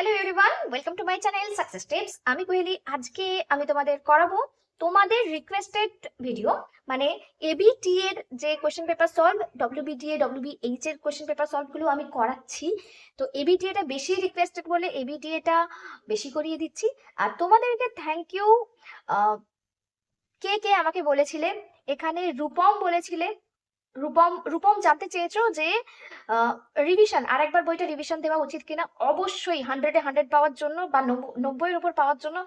Hello everyone welcome to my channel success tips আমি কোহেলি, আজকে আমি তোমাদের করাবো তোমাদের রিকোয়েস্টেড ভিডিও মানে এবিটি এর যে question paper solve WBDA WBH এর কোশ্চেন পেপার সলভগুলো আমি করাচ্ছি। তো এবিটি এটা বেশি রিকোয়েস্টেড বলে এবিটি এটা বেশি করিয়ে দিচ্ছি। আর তোমাদেরকে থ্যাংক ইউ কে কে আমাকে বলেছিলে? এখানে রূপম বলেছিলে। রূপম রূপম জানতে চেয়েছো যে রিভিশন আরেকবার বইটা রিভিশন দেওয়া উচিত কিনা? অবশ্যই হান্ড্রেডে হান্ড্রেড পাওয়ার জন্য বা নব্বইয়ের উপর পাওয়ার জন্য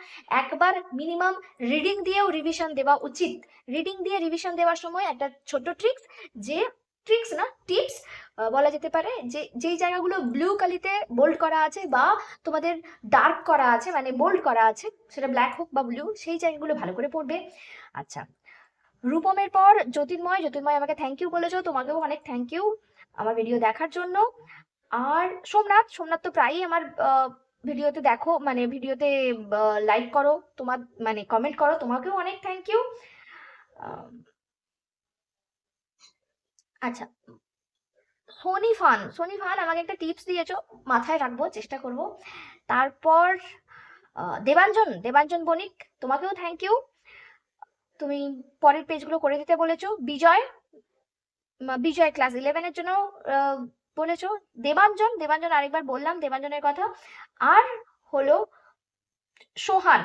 একবার মিনিমাম রিডিং দিয়েও রিভিশন দেওয়া উচিত। রিডিং দিয়ে রিভিশন দেওয়ার সময় একটা ছোট ট্রিক্স যে ট্রিক্স না টিপস বলা যেতে পারে যে, যেই জায়গাগুলো ব্লু কালিতে বোল্ড করা আছে বা তোমাদের ডার্ক করা আছে মানে বোল্ড করা আছে, সেটা ব্ল্যাক হোক বা ব্লু সেই জায়গাগুলো ভালো করে পড়বে। আচ্ছা রূপমের পর জ্যোতির্ময় জ্যোতির্ময় আমাকে থ্যাংক ইউ বলেছ, তোমাকেও অনেক থ্যাংক ইউ আমার ভিডিও দেখার জন্য। আর সোমনাথ সোমনাথ তো প্রায়ই আমার ভিডিওতে দেখো মানে ভিডিওতে লাইক করো, তোমার মানে কমেন্ট করো, তোমাকেও অনেক থ্যাংক ইউ আচ্ছা সোনি ফান সোনি ফান আমাকে একটা টিপস দিয়েছ, মাথায় রাখব, চেষ্টা করব। তারপর দেবাঞ্জন দেবাঞ্জন বণিক, তোমাকেও থ্যাংক ইউ তুমি পরের পেজগুলো করে দিতে বলেছ। বিজয় বিজয় ক্লাস ইলেভেনের জন্য বলেছ। দেবাঞ্জন দেবাঞ্জন আরেকবার বললাম, দেবাঞ্জনের কথা। আর হলো সোহান।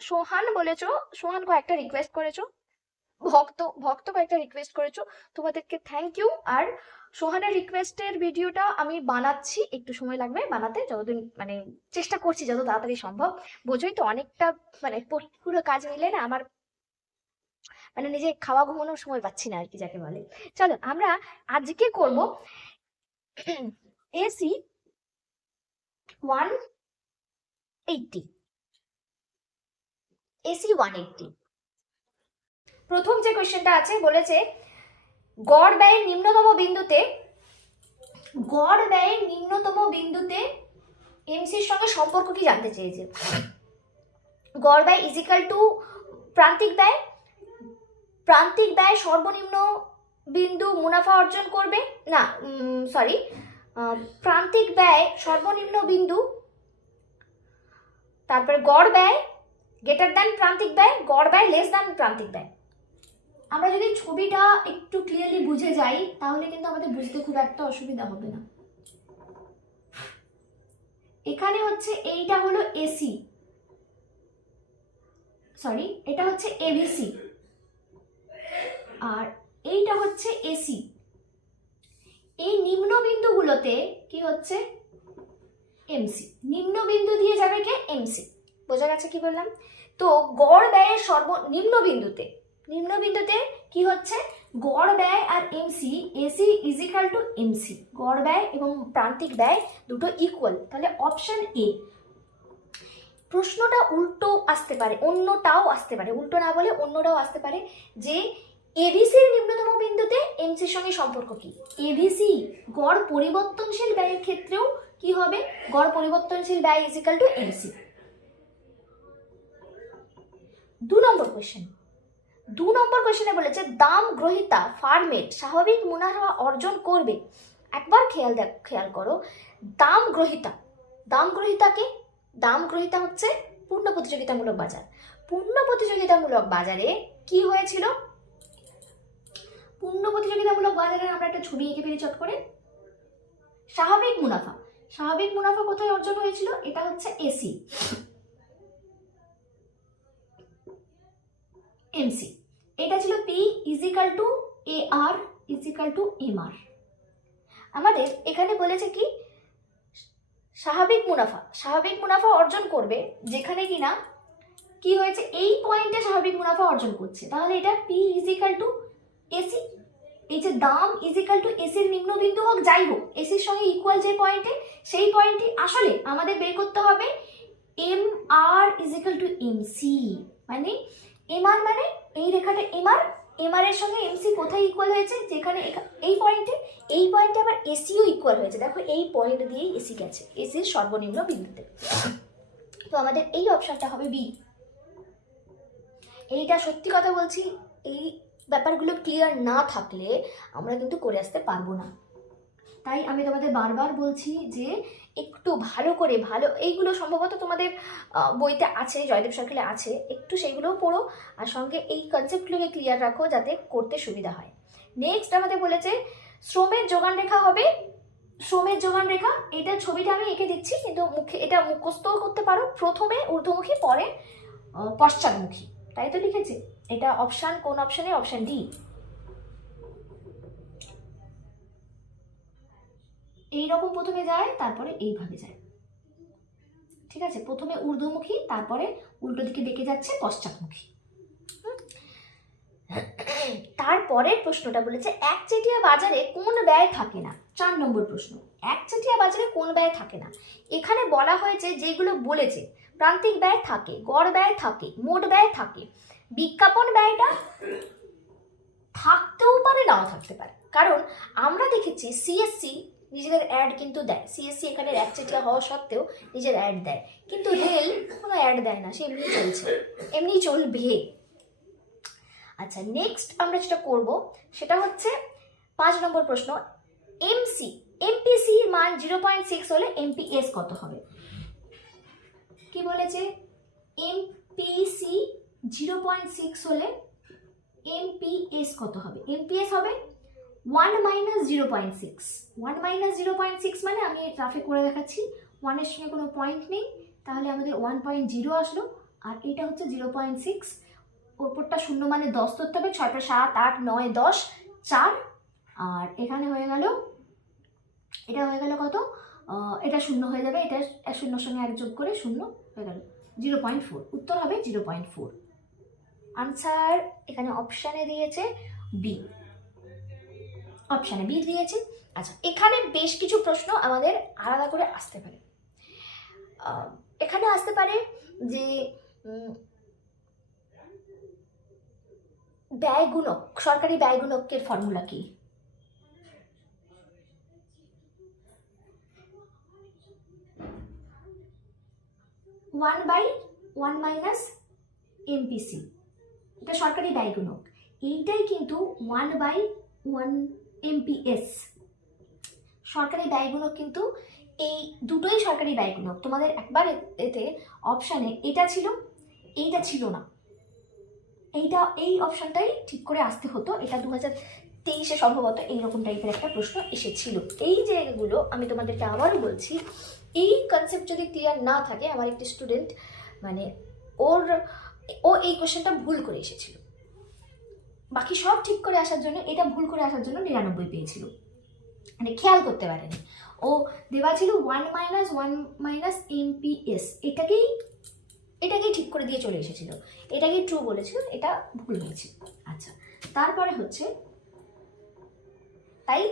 সোহান বলেছ, সোহান কয়েকটা রিকোয়েস্ট করেছ। ভক্ত ভক্ত কয়েকটা রিকোয়েস্ট করেছ। তোমাদেরকে থ্যাংক ইউ আর সোহানের রিকোয়েস্টের ভিডিওটা আমি বানাচ্ছি। একটু সময় লাগবে বানাতে, যতদিন মানে চেষ্টা করছি যত তাড়াতাড়ি সম্ভব। বোঝোই তো অনেকটা মানে পুরো কাজ মিলে না। আমার মানে নিজে খাওয়া ঘুমানোর সময় পাচ্ছি না আর কি যাকে বলে। চলো, আমরা আজকে করব AC one eighty. AC one eighty. প্রথম যে কোয়েশ্চেনটা আছে, বলেছে, গড় ব্যয়ের নিম্নতম বিন্দুতে, গড় ব্যয়ের নিম্নতম বিন্দুতে এমসির সঙ্গে সম্পর্ক কি জানতে চেয়েছে? গড় ব্যয় ইজিক্যাল টু প্রান্তিক ব্যয় প্রান্তিক ব্যয় সর্বনিম্ন বিন্দু মুনাফা অর্জন করবে? না সরি প্রান্তিক ব্যয় সর্বনিম্ন বিন্দু, তারপরে গড় ব্যয় গ্রেটার দ্যান প্রান্তিক ব্যয়, গড় ব্যয় লেস দ্যান প্রান্তিক ব্যয়। আমরা যদি ছবিটা একটু ক্লিয়ারলি বুঝে যাই, তাহলে কিন্তু আমাদের বুঝতে খুব একটা অসুবিধা হবে না। এখানে হচ্ছে এইটা হলো এসি সরি এটা হচ্ছে এবিসি আর এইটা হচ্ছে এসি। এই নিম্ন বিন্দুগুলোতে কি হচ্ছে? এমসি। নিম্নবিন্দু দিয়ে যাবে কে? এমসি। বোঝা গেছে কি বললাম? তো গড় ব্যয়ের সর্ব, নিম্নবিন্দুতে নিম্নবিন্দুতে নিম্ন কি হচ্ছে? গড় ব্যয় আর MC, AC equal to MC. গড় ব্যয় এবং প্রান্তিক ব্যয় দুটো ইকুয়াল তাহলে অপশন এ প্রশ্নটা উল্টো আসতে পারে, অন্যটাও আসতে পারে। উল্টো না বলে অন্যটাও আসতে পারে যে এভিসির নিম্নতম বিন্দুতে এমসির সঙ্গে সম্পর্ক কি? এভিসি গড় পরিবর্তনশীল ব্যয়ের ক্ষেত্রেও কি হবে? গড় পরিবর্তনশীল ব্যয় ইজিক্যাল টু এমসি দু নম্বর কোয়েশ্চেন দু নম্বর কোয়েশ্চেনে বলেছে, দাম গ্রহিতা ফার্মের স্বাভাবিক মুনাফা অর্জন করবে। একবার খেয়াল দেখ, খেয়াল করো, দাম গ্রহিতা। দাম গ্রহিতাকে দাম গ্রহিতা হচ্ছে পূর্ণ প্রতিযোগিতামূলক বাজার। পূর্ণ প্রতিযোগিতামূলক বাজারে কি হয়েছিল? পূর্ণ প্রতিযোগিতামূলক বাজারে আমরা একটা ছবি এঁকে ফেলি চট করে। স্বাভাবিক মুনাফা। স্বাভাবিক মুনাফা কোথায় অর্জন হয়েছিল? এটা হচ্ছে এসি। এমসি। এটা ছিল P equal to A R equal to M R. আমাদের এখানে বলেছে কি, স্বাভাবিক মুনাফা। স্বাভাবিক মুনাফা অর্জন করবে যেখানে কিনা কি হয়েছে, এই পয়েন্টে স্বাভাবিক মুনাফা অর্জন করছে। তাহলে এটা পি ইজিক্যাল টু এসি এই যে দাম ইজিক্যাল টু এসির নিম্ন বিন্দু হোক, যাই হোক এসির সঙ্গে ইকুয়াল যে পয়েন্টে সেই পয়েন্টে আসলে আমাদের বের করতে হবে M R equal to M C মানে এম আর মানে এই রেখাটা এম আর এম আর এর সঙ্গে এমসি কোথায় ইকুয়াল হয়েছে? যেখানে এই পয়েন্টে এই পয়েন্টে আবার এসিও ইকুয়াল হয়েছে। দেখো, এই পয়েন্ট দিয়েই এসি গেছে এসির সর্বনিম্ন বিন্দুতে। তো আমাদের এই অপশনটা হবে বি এইটা সত্যি কথা বলছি, এই ব্যাপারগুলো ক্লিয়ার না থাকলে আমরা কিন্তু করে আসতে পারব না। তাই আমি তোমাদের বারবার বলছি যে একটু ভালো করে, ভালো, এইগুলো সম্ভবত তোমাদের বইতে আছে জয়দেব সার্কেলে আছে, একটু সেগুলোও পড়ো আর সঙ্গে এই কনসেপ্টগুলোকে ক্লিয়ার রাখো যাতে করতে সুবিধা হয়। নেক্সট আমাদের বলেছে, শ্রমের যোগান রেখা হবে। শ্রমের যোগান রেখা, এটা ছবিটা আমি এঁকে দিচ্ছি, কিন্তু মুখে, এটা মুখস্থও করতে পারো। প্রথমে ঊর্ধ্বমুখী, পরে পশ্চাৎমুখী তাই তো লিখেছে। এটা অপশান কোন অপশানে অপশান ডি এইরকম প্রথমে যায়, তারপরে এইভাবে যায়। ঠিক আছে? প্রথমে ঊর্ধ্বমুখী, তারপরে উল্টো দিকে বেঁকে যাচ্ছে পশ্চাৎমুখী? তারপরের প্রশ্নটা বলেছে, একচেটিয়া বাজারে কোন ব্যয় থাকে না? চার নম্বর প্রশ্ন। একচেটিয়া বাজারে কোন ব্যয় থাকে না? এখানে বলা হয়েছে, যেগুলো বলেছে প্রান্তিক ব্যয় থাকে, গড় ব্যয় থাকে, মোট ব্যয় থাকে। বিজ্ঞাপন ব্যয়টা থাকতেও পারে, নাও থাকতে পারে। কারণ আমরা দেখেছি সিএসসি নিজেদের অ্যাড কিন্তু দেয়। সিএসসি এখানে একচেটিয়া হওয়া সত্ত্বেও নিজের অ্যাড দেয়। কিন্তু রেল কোনো অ্যাড দেয় না, সে এমনি চলছে। এমনি চলবে। আচ্ছা নেক্সট আমরা যেটা করব, সেটা হচ্ছে পাঁচ নম্বর প্রশ্ন এমসি এমপিসি মান জিরো পয়েন্ট সিক্স হলে এমপিএস কত হবে? কি বলেছে এমপিসি জিরো পয়েন্ট সিক্স হলে এমপিএস কত হবে? এমপিএস হবে one minus zero point six one minus zero point six মানে আমি রাফে করে দেখাচ্ছি। ওয়ানের সঙ্গে কোনো পয়েন্ট নেই। তাহলে আমাদের ওয়ান পয়েন্ট জিরো আসলো। আর এটা হচ্ছে জিরো পয়েন্ট সিক্স ওপরটা শূন্য মানে দশ ধরতে হবে। ছয়টা সাত আট নয় দশ চার। আর এখানে হয়ে গেল, এটা হয়ে গেল কত? এটা শূন্য হয়ে যাবে, এটা এক শূন্যর সঙ্গে এক যোগ করে শূন্য হয়ে গেল জিরো পয়েন্ট ফোর উত্তর হবে জিরো পয়েন্ট ফোর আনসার এখানে অপশানে দিয়েছে বি অপশানে বি দিয়েছে। আচ্ছা এখানে বেশ কিছু প্রশ্ন আমাদের আলাদা করে আসতে পারে। এখানে আসতে পারে যে ব্যয় গুণক সরকারি ব্যয় গুণকের ফর্মুলা কি? One by one minus MPC এটা সরকারি ব্যয় গুণক এইটাই কিন্তু ওয়ান বাই ওয়ান এমপিএস সরকারি ব্যয় গুণক কিন্তু এই দুটোই সরকারি ব্যয় গুণক তোমাদের একবার এতে অপশানে এটা ছিল, এইটা ছিল না। এইটা, এই অপশানটাই ঠিক করে আসতে হতো। এটা দু হাজার তেইশে সম্ভবত এইরকম টাইপের একটা প্রশ্ন এসেছিল। এই জায়গাগুলো আমি তোমাদেরকে আবারও বলছি এই কনসেপ্ট যদি ক্লিয়ার না থাকে, আমার একটি স্টুডেন্ট মানে ওর, ও এই কোশ্চেনটা ভুল করে এসেছিল। বাকি সব ঠিক করে আসার জন্য, এটা ভুল করে আসার জন্য নিরানব্বই পেয়েছিল। মানে খেয়াল করতে পারেনি। ও দেওয়া ছিল one minus one minus MPS এটাকেই এটাকেই ঠিক করে দিয়ে চলে এসেছিল। এটাকেই ট্রু বলেছিল, এটা ভুল হয়েছিল আচ্ছা তারপরে হচ্ছে, তাই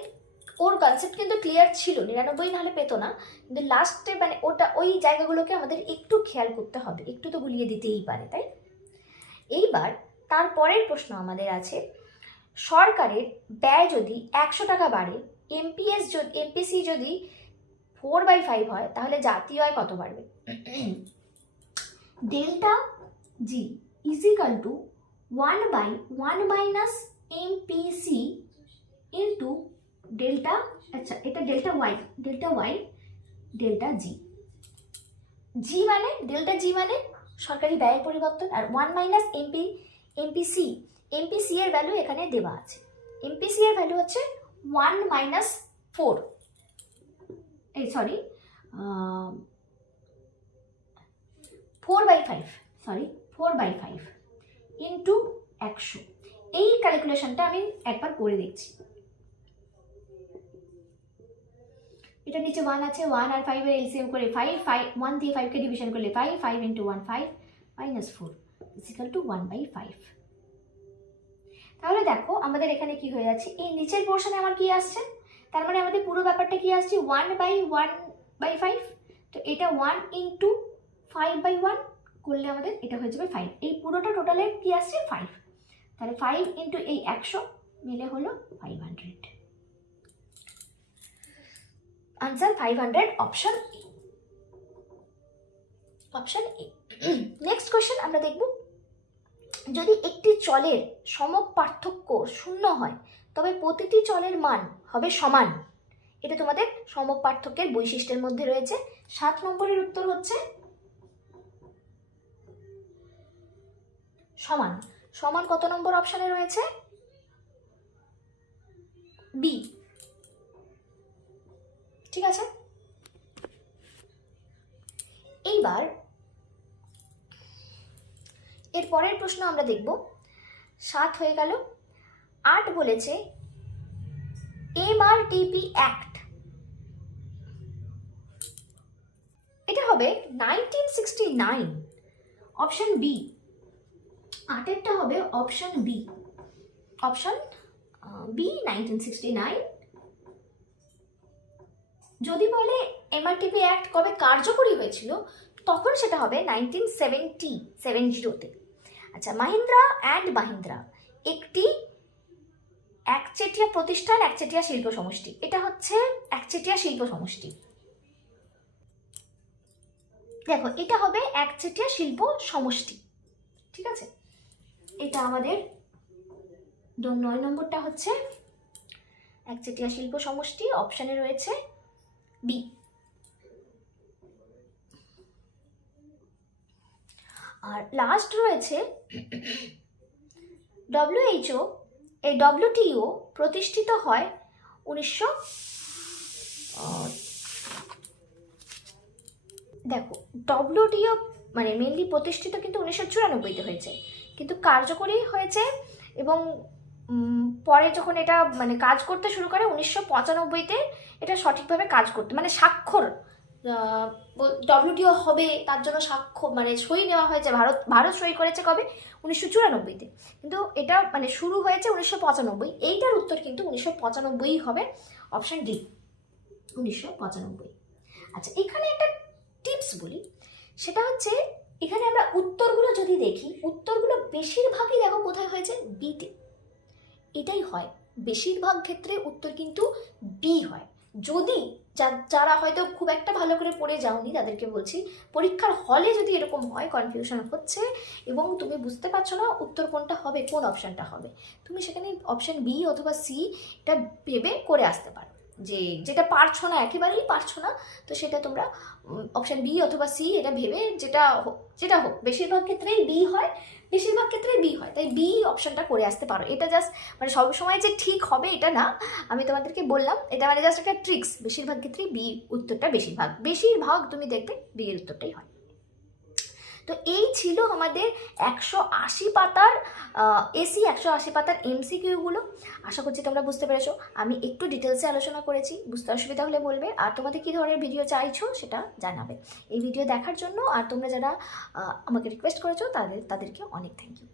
ওর কনসেপ্ট কিন্তু ক্লিয়ার ছিল, নিরানব্বই নাহলে পেতো না। কিন্তু লাস্টে মানে ওটা, ওই জায়গাগুলোকে আমাদের একটু খেয়াল করতে হবে, একটু তো গুলিয়ে দিতেই পারে, তাই এইবার তারপরের প্রশ্ন আমাদের আছে, সরকারের ব্যয় যদি একশো টাকা বাড়ে এমপিএস যদি এমপিসি যদি ফোর বাই ফাইভ হয়, তাহলে জাতীয় আয় কত বাড়বে? Delta G equal to one by one minus MPC into delta আচ্ছা এটা delta Y delta Y delta G G মানে ডেল্টা জি মানে সরকারি ব্যয়ের পরিবর্তন, আর one minus MP MPC MPC এর ভ্যালু এখানে দেওয়া আছে। এমপিসি এর ভ্যালু হচ্ছে ওয়ান মাইনাস ফোর এই sorry four by five sorry four by five into একশো। এই ক্যালকুলেশনটা আমি একবার করে দেখছি। এটা নিচে ওয়ান আছে ওয়ান আর ফাইভের এলসিএম করে ফাইভ ফাইভ ওয়ান দিয়ে ফাইভকে ডিভিশন করলে five five into one five minus four equal to one by five তাহলে দেখো, আমাদের এখানে কি হয়ে যাচ্ছে? এই নিচের পোর্শনে আমার কি আসছে? তার মানে আমাদের পুরো ব্যাপারটা কি আসছে? One by one by five তো এটা one into five by one করলে আমাদের এটা হয়ে যাবে ফাইভ এই পুরোটা টোটালের কি আসছে? ফাইভ তাহলে ফাইভ ইন্টু এই একশো মিলে হলো five hundred answer five hundred option A option A next question আমরা দেখব। যদি একটি চলের সম পার্থক্য শূন্য হয়, তবে প্রতিটি চলের মান হবে সমান। এটা তোমাদের সমক পার্থক্যের বৈশিষ্ট্যের মধ্যে রয়েছে। সাত নম্বরের উত্তর হচ্ছে সমান। সমান কত নম্বর অপশানে রয়েছে? বি ঠিক আছে? এইবার এর পরের প্রশ্ন আমরা দেখব। সাত হয়ে গেল। আট বলেছে এমআরটিপি অ্যাক্ট। এটা হবে nineteen sixty nine, option B. আটেরটা হবে option B. Option B, nineteen sixty nine. যদি বলে এমআরটিপি অ্যাক্ট কবে কার্যকরী হয়েছিল, তখন সেটা হবে নাইনটিন সেভেন্টি সেভেন জিরোতে আচ্ছা মাহিন্দ্রা অ্যান্ড মাহিন্দ্রা একটি একচেটিয়া প্রতিষ্ঠান, একচেটিয়া শিল্প সমষ্টি। এটা হচ্ছে একচেটিয়া শিল্প সমষ্টি। দেখো, এটা হবে একচেটিয়া শিল্প সমষ্টি। ঠিক আছে? এটা আমাদের নয় নম্বরটা হচ্ছে একচেটিয়া শিল্প সমষ্টি অপশানে রয়েছে বি আর লাস্ট রয়েছে ডব্লিউএইচও এই ডব্লিউটিও প্রতিষ্ঠিত হয় উনিশশো দেখো ডব্লিউটিও মানে মেনলি প্রতিষ্ঠিত কিন্তু উনিশশো চুরানব্বইতে হয়েছে। কিন্তু কার্যকরী হয়েছে এবং পরে যখন এটা মানে কাজ করতে শুরু করে উনিশশো পঁচানব্বইতে এটা সঠিকভাবে কাজ করতে মানে স্বাক্ষর ডব্লিউটিও হবে, তার জন্য স্বাক্ষর মানে সই নেওয়া হয়েছে, ভারত ভারত সই করেছে কবে? উনিশশো চুরানব্বইতে। কিন্তু এটা মানে শুরু হয়েছে উনিশশো পঁচানব্বই। এইটার উত্তর কিন্তু উনিশশো পঁচানব্বই হবে অপশান ডি উনিশশো পঁচানব্বই। আচ্ছা এখানে একটা টিপস বলি। সেটা হচ্ছে, এখানে আমরা উত্তরগুলো যদি দেখি, উত্তরগুলো বেশিরভাগই দেখো কোথায় হয়েছে? বিতে এটাই হয়। বেশিরভাগ ক্ষেত্রে উত্তর কিন্তু বি হয়। যদি যারা হয়তো খুব একটা ভালো করে পড়ে যাওনি, তাদেরকে বলছি, পরীক্ষার হলে যদি এরকম হয় কনফিউশন হচ্ছে এবং তুমি বুঝতে পারছ না উত্তর কোনটা হবে, কোন অপশানটা হবে, তুমি সেখানে অপশান বি অথবা সি এটা ভেবে করে আসতে পারো। যে, যেটা পারছ না, একেবারেই পারছ না, তো সেটা তোমরা অপশান বি অথবা সি এটা ভেবে যেটা যেটা হোক। বেশিরভাগ ক্ষেত্রেই বি হয় বেশিরভাগ ক্ষেত্রে বি হয়, তাই বি অপশানটা করে আসতে পারো। এটা জাস্ট মানে সবসময় যে ঠিক হবে এটা না, আমি তোমাদেরকে বললাম, এটা মানে জাস্ট একটা ট্রিক্স বেশিরভাগ ক্ষেত্রেই বি উত্তরটা বেশিরভাগ। বেশিরভাগ তুমি দেখবে বি এর উত্তরটাই হয়। তো এই ছিল আমাদের একশো আশি পাতার এসি একশো আশি পাতার এমসিকিউগুলো আশা করছি তোমরা বুঝতে পেরেছ। আমি একটু ডিটেলসে আলোচনা করেছি, বুঝতে অসুবিধা হলে বলবে। আর তোমাদের কী ধরনের ভিডিও চাইছো সেটা জানাবে। এই ভিডিও দেখার জন্য আর তোমরা যারা আমাকে রিকোয়েস্ট করেছ, তাদের, তাদেরকে অনেক থ্যাংক ইউ